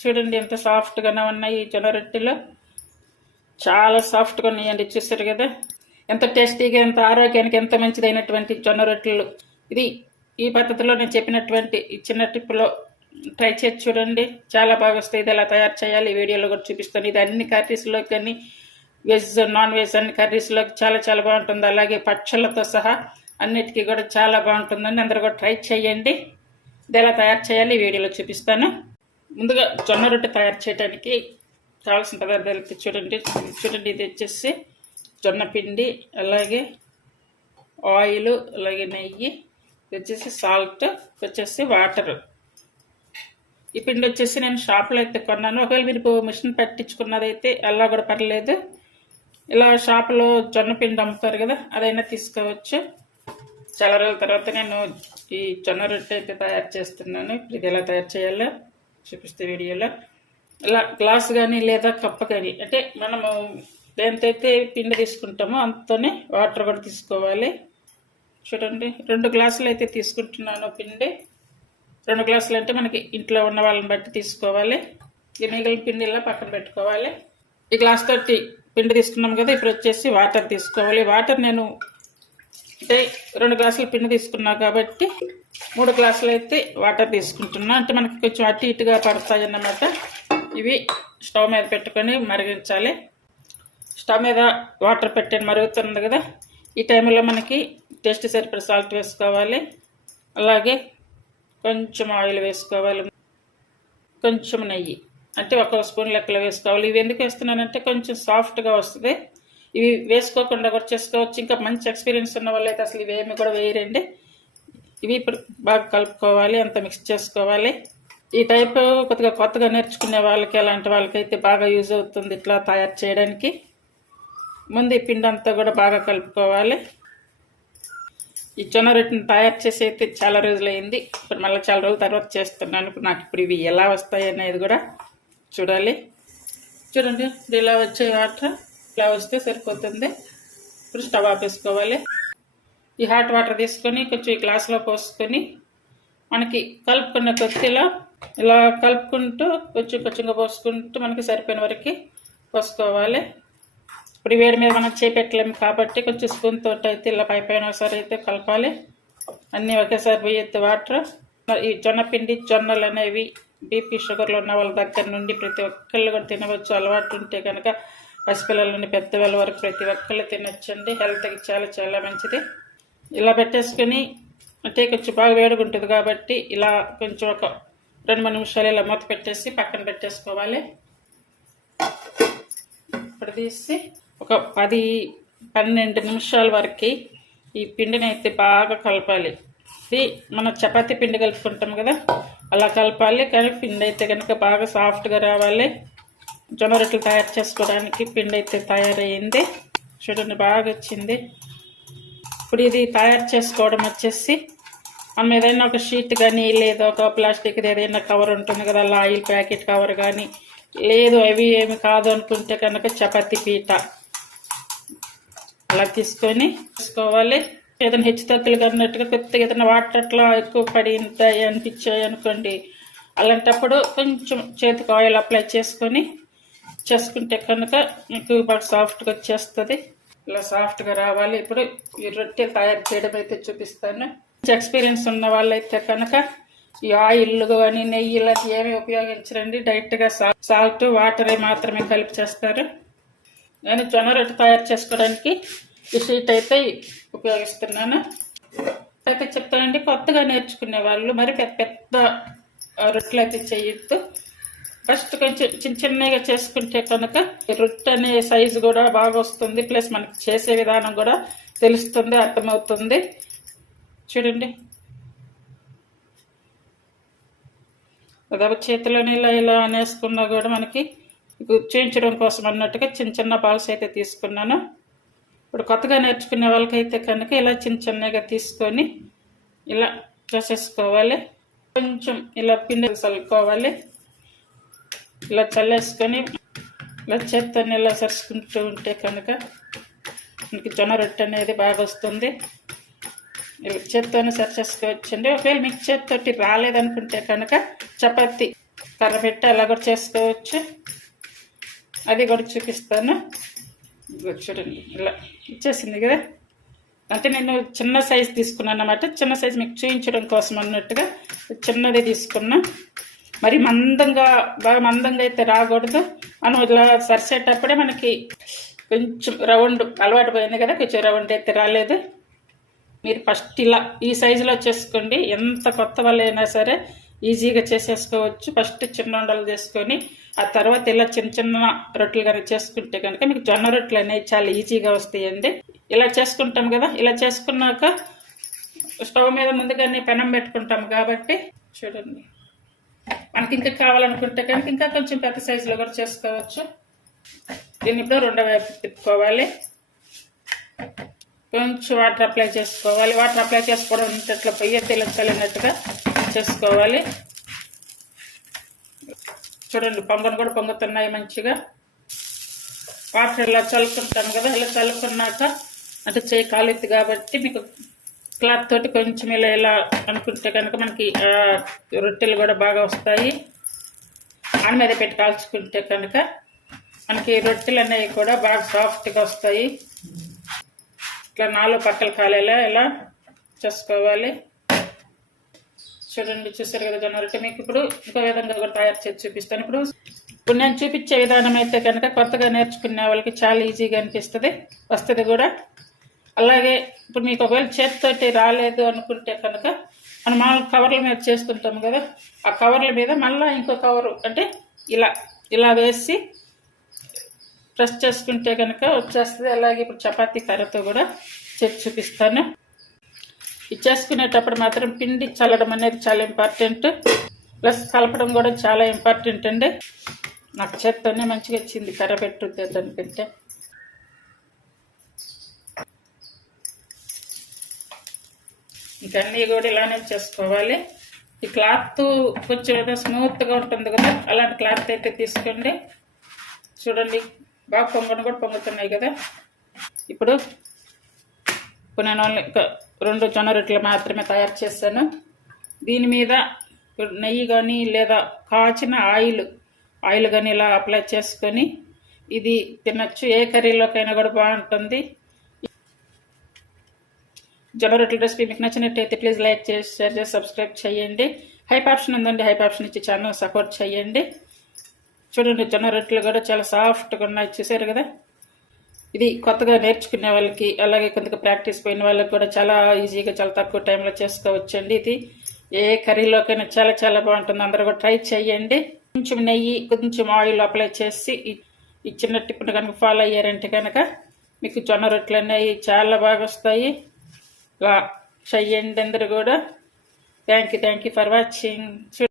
చూడండి ఎంత సాఫ్ట్గానే ఉన్నాయి ఈ జొన్న రొట్టెలు. చాలా సాఫ్ట్గా ఉన్నాయండి, చూస్తారు కదా ఎంత టేస్టీగా, ఎంత ఆరోగ్యానికి ఎంత మంచిదైనటువంటి జొన్న రొట్టెలు. ఇది ఈ పద్ధతిలో నేను చెప్పినటువంటి ఈ చిన్న టిప్పులో ట్రై చేసి చూడండి, చాలా బాగా వస్తాయి. ఇది ఎలా తయారు చేయాలి ఈ వీడియోలో కూడా చూపిస్తాను. ఇది అన్ని కర్రీస్లోకి కానీ వెజ్ నాన్ వెజ్ అన్ని కర్రీస్లోకి చాలా చాలా బాగుంటుంది. అలాగే పచ్చళ్ళతో సహా అన్నిటికీ కూడా చాలా బాగుంటుందండి. అందరూ కూడా ట్రై చేయండి. ఇది ఎలా తయారు చేయాలి ఈ వీడియోలో చూపిస్తాను. ముందుగా జొన్న రొట్టె తయారు చేయడానికి కావాల్సిన పదార్థాలు చూడండి. ఇది వచ్చేసి జొన్న పిండి, అలాగే ఆయిల్, అలాగే నెయ్యి, వచ్చేసి సాల్ట్, వచ్చేసి వాటర్. ఈ పిండి వచ్చేసి నేను షాప్లో అయితే కొన్నాను. ఒకవేళ మీరు మిషన్ పెట్టించుకున్నదైతే అలా కూడా పర్లేదు. ఇలా షాపులో జొన్న పిండి అమ్ముతారు కదా, అదైనా తీసుకోవచ్చు. చాలా రోజుల తర్వాత నేను ఈ జొన్న రొట్టె అయితే తయారు చేస్తున్నాను. ఇప్పుడు ఇది ఎలా తయారు చేయాలో చూపిస్తే వీడియోలో. ఇలా గ్లాస్ కానీ లేదా కప్పు కానీ, అంటే మనము దేంతైతే పిండి తీసుకుంటామో అంతనే వాటర్ కూడా తీసుకోవాలి. చూడండి 2 గ్లాసులు అయితే తీసుకుంటున్నాను పిండి. 2 గ్లాసులు అంటే మనకి ఇంట్లో ఉన్న వాళ్ళని బట్టి తీసుకోవాలి. ఈ మిగిలిన పిండి ఇలా పక్కన పెట్టుకోవాలి. ఈ గ్లాస్ తోటి పిండి తీసుకున్నాం కదా, ఇప్పుడు వచ్చేసి వాటర్ తీసుకోవాలి. వాటర్ నేను అంటే 2 గ్లాసుల పిండి తీసుకున్నా కాబట్టి 3 గ్లాసులు అయితే వాటర్ తీసుకుంటున్నా. అంటే మనకి కొంచెం అటు ఇటుగా పడతాయి అన్నమాట. ఇవి స్టవ్ మీద పెట్టుకొని మరిగించాలి. స్టవ్ మీద వాటర్ పెట్టాను, మరుగుతుంది కదా. ఈ టైంలో మనకి టేస్ట్ సరిపడ సాల్ట్ వేసుకోవాలి. అలాగే కొంచెం ఆయిల్ వేసుకోవాలి, కొంచెం నెయ్యి, అంటే 1 స్పూన్ లెక్కలో వేసుకోవాలి. ఇవి ఎందుకు వేస్తున్నానంటే కొంచెం సాఫ్ట్గా వస్తుంది. ఇవి వేసుకోకుండా కూడా చేసుకోవచ్చు. ఇంకా మంచి ఎక్స్పీరియన్స్ ఉన్న వాళ్ళు అయితే అసలు ఇవేమి కూడా వేయరండి. ఇవి ఇప్పుడు బాగా కలుపుకోవాలి, అంత మిక్స్ చేసుకోవాలి. ఈ టైప్ కొత్తగా నేర్చుకునే వాళ్ళకి, అలాంటి వాళ్ళకైతే బాగా యూజ్ అవుతుంది ఇట్లా తయారు చేయడానికి. ముందు ఈ పిండి అంతా కూడా బాగా కలుపుకోవాలి. ఈ జొన్న రొట్టెని తయారు చేసి అయితే చాలా రోజులైంది. ఇప్పుడు మళ్ళీ చాలా రోజుల తర్వాత చేస్తున్నాను. నాకు ఇప్పుడు ఇవి ఎలా వస్తాయి అనేది కూడా చూడాలి. చూడండి ఇలా వచ్చే వాటర్ ఇలా వస్తే సరిపోతుంది. ఇప్పుడు స్టవ్ ఆపేసుకోవాలి. ఈ హాట్ వాటర్ తీసుకొని కొంచెం ఈ గ్లాసులో పోసుకొని మనకి కలుపుకున్న కొద్దిలా ఇలా కలుపుకుంటూ కొంచెంగా పోసుకుంటూ మనకి సరిపోయిన వరకు పోసుకోవాలి. ఇప్పుడు వేడి మీద మనం చేపెట్టలేము కాబట్టి కొంచెం స్పూన్ తోటి అయితే ఇలా పైన ఒకసారి అయితే కలపాలి. అన్నీ ఒకేసారి పోయేది వాటర్. ఈ జొన్న పిండి, జొన్నలు అనేవి బీపీ షుగర్లు ఉన్న వాళ్ళ దగ్గర నుండి ప్రతి ఒక్కళ్ళు కూడా తినవచ్చు. అలవాటు ఉంటే కనుక పసిపిల్లల నుండి పెద్దవాళ్ళ వరకు ప్రతి ఒక్కళ్ళు తినొచ్చండి. హెల్త్కి చాలా చాలా మంచిది. ఇలా పెట్టేసుకొని అంటే కొంచెం బాగా వేడిగా ఉంటుంది కాబట్టి ఇలా కొంచెం ఒక 2-3 నిమిషాలు ఇలా మూత పెట్టేసి పక్కన పెట్టేసుకోవాలి. ఇప్పుడు తీసి ఒక 10-12 నిమిషాల వరకు ఈ పిండిని అయితే బాగా కలపాలి. ఇది మన చపాతీ పిండి కలుపుకుంటాం కదా, అలా కలపాలి. కానీ పిండి అయితే కనుక బాగా సాఫ్ట్గా రావాలి. జొన్న రొట్టెలు తయారు చేసుకోవడానికి పిండి అయితే తయారయ్యింది. చూడండి బాగా వచ్చింది. ఇప్పుడు ఇది తయారు చేసుకోవడం వచ్చేసి మనం ఏదైనా ఒక షీట్ కానీ లేదా ఒక ప్లాస్టిక్ ఏదైనా కవర్ ఉంటుంది కదా, అలా ఆయిల్ ప్యాకెట్ కవర్ కానీ, లేదు అవి ఏమి కాదు అనుకుంటే కనుక చపాతీ పీట అలా తీసుకొని వేసుకోవాలి. ఏదైనా హెచ్చు తగ్గులు అన్నట్టుగా కొద్దిగా ఏదైనా వాటర్ అట్లా ఎక్కువ పడి ఉంటాయి అనిపించాయి అనుకోండి, అలాంటప్పుడు కొంచెం చేతికి ఆయిల్ అప్లై చేసుకుంటే కనుక మీకు బాగా సాఫ్ట్గా వచ్చేస్తుంది. ఇలా సాఫ్ట్గా రావాలి. ఇప్పుడు ఈ రొట్టెలు తయారు చేయడం అయితే చూపిస్తాను. ఎక్స్పీరియన్స్ ఉన్న వాళ్ళైతే కనుక ఈ ఆయిల్ కానీ నెయ్యి ఇలాంటి ఏమీ ఉపయోగించరండి. డైరెక్ట్గా సాల్ట్ వాటర్ మాత్రమే కలిపి చేస్తారు. నేను జొన్న రొట్టె తయారు చేసుకోవడానికి ఈ షీట్ అయితే ఉపయోగిస్తున్నాను. అయితే చెప్తానండి, కొత్తగా నేర్చుకునే వాళ్ళు మరి పెద్ద రొట్టెలు అయితే చేయొద్దు. ఫస్ట్ కొంచెం చిన్నగా చేసుకుంటే కనుక రొట్టె అనే సైజు కూడా బాగా వస్తుంది. ప్లస్ మనకి చేసే విధానం కూడా తెలుస్తుంది, అర్థమవుతుంది. చూడండి అదే చేతిలోని ఇలా అనేసుకున్నా కూడా మనకి చూపించడం కోసం అన్నట్టుగా చిన్న బాల్స్ అయితే తీసుకున్నాను. ఇప్పుడు కొత్తగా నేర్చుకునే వాళ్ళకైతే కనుక ఇలా చిన్నగా తీసుకొని ఇలా చేసేసుకోవాలి. కొంచెం ఇలా పిండి చల్లుకోవాలి. ఇలా చల్లేసుకొని ఇలా చేత్తో ఇలా సరుచుకుంటూ ఉంటే కనుక మనకి జొన్న రొట్టె అనేది బాగా వస్తుంది. చేత్తోనే సరి చేసుకోవచ్చండి. ఒకవేళ మీకు చేతితోటి రాలేదనుకుంటే కనుక చపాతీ కర్ర పెట్టి అలా కూడా చేసుకోవచ్చు. అది కూడా చూపిస్తాను. చూడండి ఇలా ఇచ్చేసింది కదా. అంటే నేను చిన్న సైజు తీసుకున్నాను అన్నమాట. చిన్న సైజు మీకు చూపించడం కోసం అన్నట్టుగా చిన్నది తీసుకున్నా. మరి బాగా మందంగా అయితే రాకూడదు. మనం ఇలా సరిసేటప్పుడే మనకి కొంచెం రౌండ్ అలవాటు పోయింది కదా, కొంచెం రౌండ్ అయితే రాలేదు. మీరు ఫస్ట్ ఇలా ఈ సైజులో చేసుకోండి. ఎంత కొత్త వాళ్ళైనా సరే ఈజీగా చేసేసుకోవచ్చు. ఫస్ట్ చిన్న ఉండలు చేసుకొని ఆ తర్వాత ఇలా చిన్న చిన్న రొట్టెలు కనుక చేసుకుంటే కనుక మీకు జొన్న రొట్టెలు అనేవి చాలా ఈజీగా వస్తాయండి. ఇలా చేసుకుంటాం కదా, ఇలా చేసుకున్నాక స్టవ్ మీద ముందుగానే పెనం పెట్టుకుంటాం కాబట్టి చూడండి. మనకి ఇంకా కావాలనుకుంటే కనుక ఇంకా కొంచెం పెద్ద సైజులో కూడా చేసుకోవచ్చు. దీన్ని ఇప్పుడు రెండో వైపు తిప్పుకోవాలి. కొంచెం వాటర్ అప్లై చేసుకోవాలి. వాటర్ అప్లై చేసుకోవడం ఇట్లా పొయ్యి చల్లినట్టుగా చేసుకోవాలి. చూడండి పొంగను కూడా పొంగుతున్నాయి మంచిగా. వాటర్ ఇలా చల్లుకుంటాం కదా, ఇలా చల్లుకున్నాక అంటే చేయి కాలుద్ది కాబట్టి మీకు క్లాత్ తోటి కొంచెం ఇలా అనుకుంటే కనుక మనకి రొట్టెలు కూడా బాగా వస్తాయి. ఆన మీద పెట్టి కాల్చుకుంటే కనుక మనకి రొట్టెలు అనేవి కూడా బాగా సాఫ్ట్గా వస్తాయి. ఇట్లా 4 పక్కలు కాలేలా ఇలా చేసుకోవాలి. చూడండి చూసారు కదా జొన్న రొట్టె. మీకు ఇప్పుడు ఇంకో విధంగా కూడా తయారు చేసి చూపిస్తాను. ఇప్పుడు నేను చూపించే విధానం అయితే కనుక కొత్తగా నేర్చుకునే వాళ్ళకి చాలా ఈజీగా అనిపిస్తుంది, వస్తుంది కూడా. అలాగే ఇప్పుడు మీకు ఒకవేళ చేతితోటి రాలేదు అనుకుంటే కనుక మనం మామూలు కవర్ల మీద చేసుకుంటాం కదా, ఆ కవర్ల మీద మళ్ళీ ఇంకో కవరు అంటే ఇలా వేసి ప్రెస్ చేసుకుంటే కనుక వచ్చేస్తుంది. అలాగే ఇప్పుడు చపాతీ కర్రతో కూడా చేసి చూపిస్తాను. ఇది చేసుకునేటప్పుడు మాత్రం పిండి చల్లడం అనేది చాలా ఇంపార్టెంట్, ప్లస్ కలపడం కూడా చాలా ఇంపార్టెంట్ అండి. నాకు చేత్తోనే మంచిగా వచ్చింది కర్ర పెట్టుద్ది దానికంటే. ఇంకన్నీ కూడా ఇలానే చేసుకోవాలి. ఈ క్లాత్ కొంచెం ఏదో స్మూత్గా ఉంటుంది కదా, అలాంటి క్లాత్ అయితే తీసుకోండి. చూడండి బాగా పొంగను కూడా పొంగుతున్నాయి కదా. ఇప్పుడు నేను ఓన్లీ 2 జొన్న రొట్టెలు మాత్రమే తయారు చేశాను. దీని మీద నెయ్యి కానీ లేదా కాచిన ఆయిల్ కానీ ఇలా అప్లై చేసుకొని ఇది తినచ్చు. ఏ కర్రీలోకైనా కూడా బాగుంటుంది. జొన్న రొట్టెల రెసిపీ మీకు నచ్చినట్టయితే ప్లీజ్ లైక్ చేసి షేర్ చేసి సబ్స్క్రైబ్ చేయండి. హైప్ ఆప్షన్ ఉందండి, హైప్ ఆప్షన్ ఇచ్చి ఛానల్ సపోర్ట్ చేయండి. చూడండి జొన్న రొట్టెలు కూడా చాలా సాఫ్ట్గా ఉన్నాయి, చూసారు కదా. ఇది కొత్తగా నేర్చుకునే వాళ్ళకి అలాగే కొంతగా ప్రాక్టీస్ పోయిన వాళ్ళకి కూడా చాలా ఈజీగా చాలా తక్కువ టైంలో చేసుకోవచ్చండి. ఇది ఏ కర్రీలోకైనా చాలా చాలా బాగుంటుంది. అందరూ కూడా ట్రై చేయండి. కొంచెం నెయ్యి కొంచెం ఆయిల్ అప్లై చేసి ఈ చిన్న టిప్ను కనుక ఫాలో అయ్యారంటే కనుక మీకు జొన్న రొట్టెలు అనేవి చాలా బాగా వస్తాయి. ఇలా చెయ్యండి అందరూ కూడా. Thank you for watching.